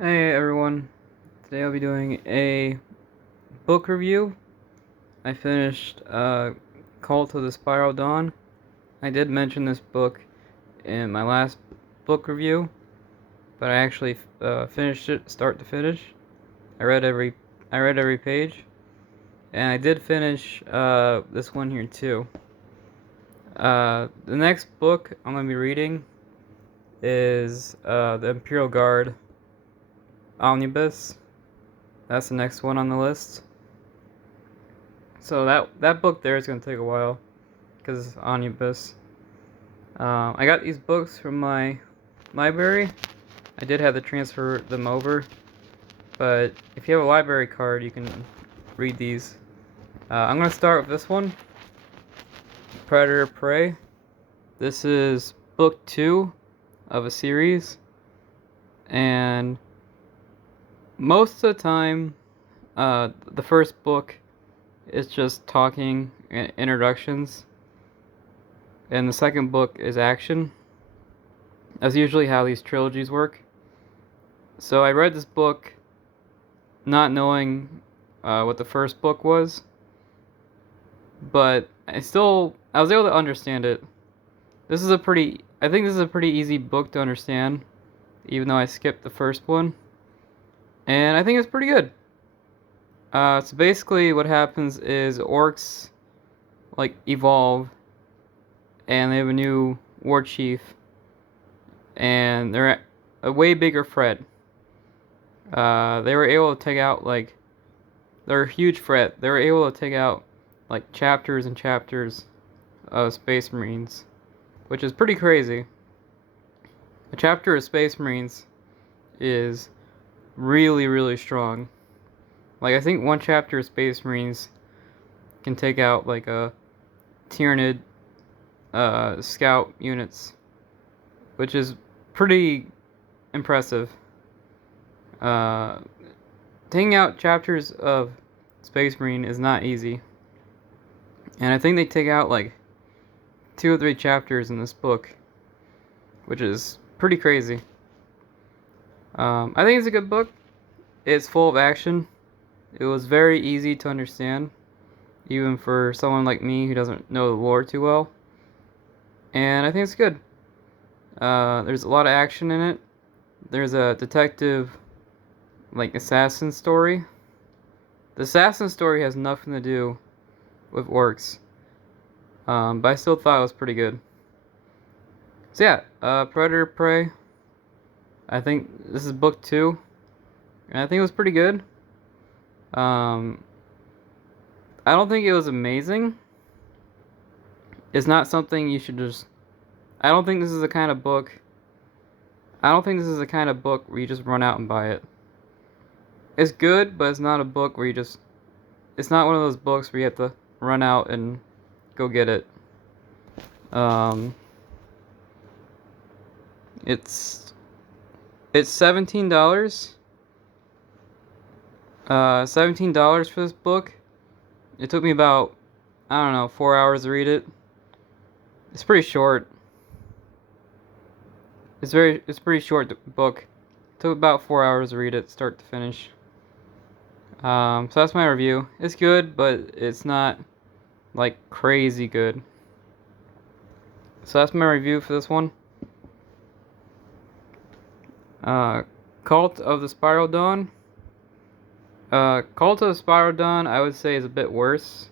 Hey everyone, today I'll be doing a book review. I finished Cult of the Spiral Dawn. I did mention this book in my last book review, but I actually finished it start to finish. I read every page, and I did finish this one here too. The next book I'm going to be reading is the Imperial Guard Omnibus. That's the next one on the list. So that book there is going to take a while because it's omnibus. I got these books from my library. I did have to transfer them over, but if you have a library card, you can read these. I'm going to start with this one, Predator Prey. This is book 2 of a series, and most of the time, the first book is just talking and introductions, and the second book is action. That's usually how these trilogies work. So I read this book not knowing what the first book was, but I was able to understand it. I think this is a pretty easy book to understand, even though I skipped the first one, and I think it's pretty good. So basically what happens is orcs evolve, and they have a new war chief, and they're a way bigger threat. They were able to take out they're a huge threat. They were able to take out chapters and chapters of Space Marines, which is pretty crazy. A chapter of Space Marines is really, really strong. I think one chapter of Space Marines can take out a Tyranid scout units, which is pretty impressive. Taking out chapters of Space Marine is not easy, and I think they take out 2 or 3 chapters in this book, which is pretty crazy. I think it's a good book. It's full of action. It was very easy to understand, even for someone like me who doesn't know the lore too well, and I think it's good. There's a lot of action in it. There's a detective assassin story. The assassin story has nothing to do with orcs, but I still thought it was pretty good. So yeah, Predator Prey. I think this is book 2, and I think it was pretty good. I don't think it was amazing. It's not something you should just. I don't think this is the kind of book. I don't think this is the kind of book where you just run out and buy it. It's good, but it's not a book where you just. It's not one of those books where you have to run out and go get it. It's $17. $17 for this book. It took me about 4 hours to read it. It's pretty short. It's pretty short book. It took about 4 hours to read it, start to finish. So that's my review. It's good, but it's not crazy good. So that's my review for this one. Cult of the Spiral Dawn. Cult of the Spiral Dawn, I would say, is a bit worse.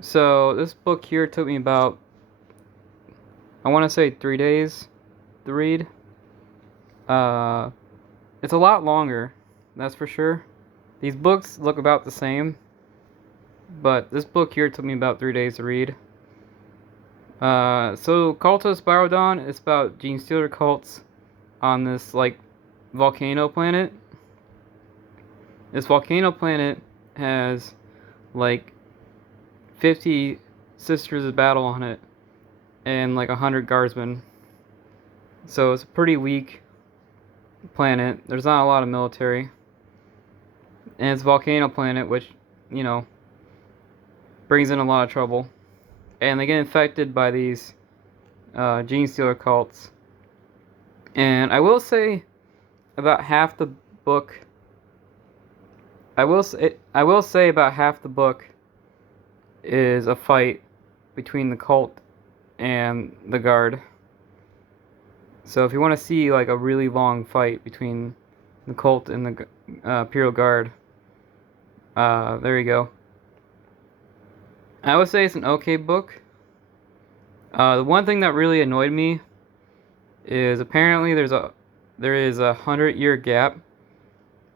So this book here took me about, I want to say 3 days to read. It's a lot longer, that's for sure. These books look about the same, but this book here took me about 3 days to read. So Cult of Spiral Dawn is about Gene Stealer cults on this volcano planet. This volcano planet has 50 Sisters of Battle on it and 100 guardsmen. So it's a pretty weak planet. There's not a lot of military. And it's a volcano planet, which, brings in a lot of trouble. And they get infected by these Gene Stealer cults. And I will say, about half the book. I will say about half the book is a fight between the cult and the guard. So if you want to see like a really long fight between the cult and the Imperial Guard, there you go. I would say it's an okay book. The one thing that really annoyed me is apparently there is a 100-year gap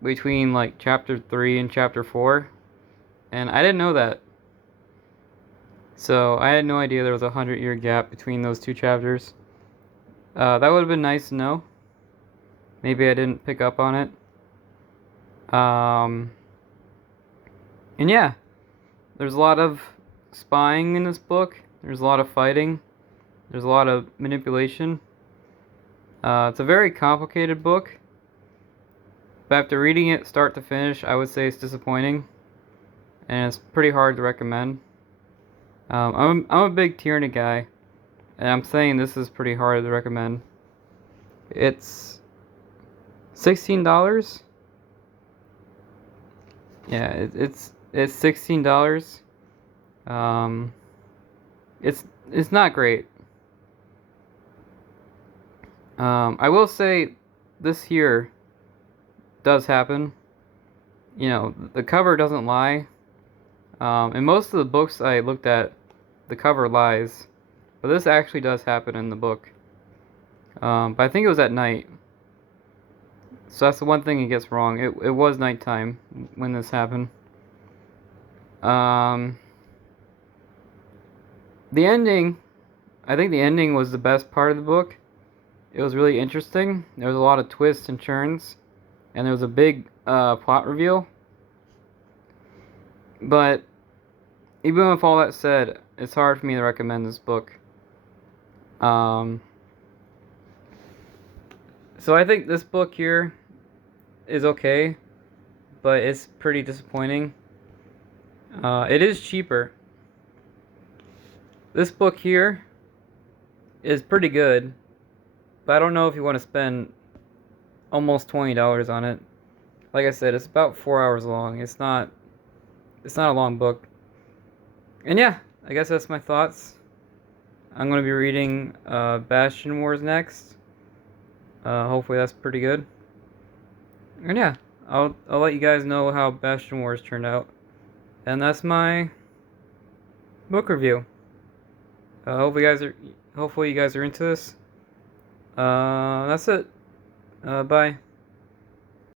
between like chapter 3 and chapter 4, and I didn't know that. So I had no idea there was a 100-year gap between those two chapters. That would have been nice to know. Maybe I didn't pick up on it. And yeah, there's a lot of spying in this book. There's a lot of fighting. There's a lot of manipulation. It's a very complicated book. But after reading it start to finish, I would say it's disappointing. And it's pretty hard to recommend. I'm a big Tyranny guy. And I'm saying this is pretty hard to recommend. It's $16. Yeah, it's $16. It's not great. I will say this here does happen. You know, the cover doesn't lie. In most of the books I looked at, the cover lies. But this actually does happen in the book. But I think it was at night. So that's the one thing he gets wrong. It was nighttime when this happened. The ending, I think the ending was the best part of the book. It was really interesting. There was a lot of twists and turns. And there was a big plot reveal. But even with all that said, it's hard for me to recommend this book. So I think this book here is okay, but it's pretty disappointing. It is cheaper. This book here is pretty good, but I don't know if you want to spend almost $20 on it. Like I said, it's about 4 hours long. It's not a long book. And yeah, I guess that's my thoughts. I'm going to be reading Bastion Wars next. Hopefully that's pretty good. And yeah, I'll let you guys know how Bastion Wars turned out. And that's my book review. Hopefully you guys are into this. That's it. Bye.